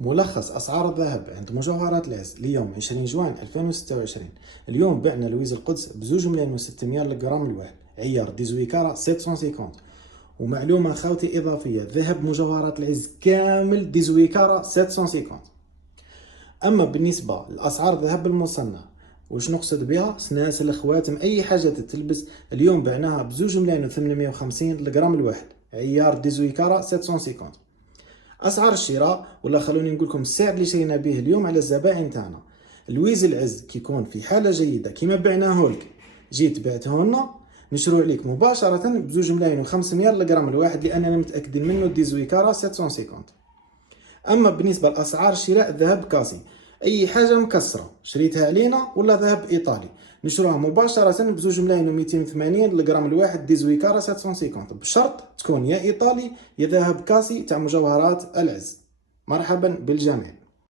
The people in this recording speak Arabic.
ملخص أسعار الذهب عند مجوهرات العز ليوم 20 جوان 2026. اليوم بعنا لويز القدس بزوج ملايين و 600 للجرام الواحد، عيار 18 كارا 750. ومعلومة خاوتي إضافية، ذهب مجوهرات العز كامل 18 كارا 750. أما بالنسبة لأسعار الذهب المصنع، واش نقصد بها؟ سناسل، خواتم، أي حاجة تتلبس، اليوم بعناها بزوج ملايين و 850 للجرام الواحد، عيار 18 كارا 750. اسعار الشراء، ولا خلوني نقول لكم السعر اللي شرينا به اليوم على الزبائن تاعنا. لويز العز كيكون في حاله جيده كيما بعناه لك، جيت بعته لنا، نشروه عليك مباشره بزوج ملايين و500 للجرام الواحد، لاننا متاكدين منه 18 كارا 750. اما بالنسبه لاسعار شراء الذهب كاسي، اي حاجه مكسره شريتها علينا ولا ذهب ايطالي، نشروها مباشره بزوج ملايين و280 للجرام الواحد 18 كارا 750، بشرط تكون يا ايطالي يا ذهب كاسي تاع مجوهرات العز. مرحبا بالجميع.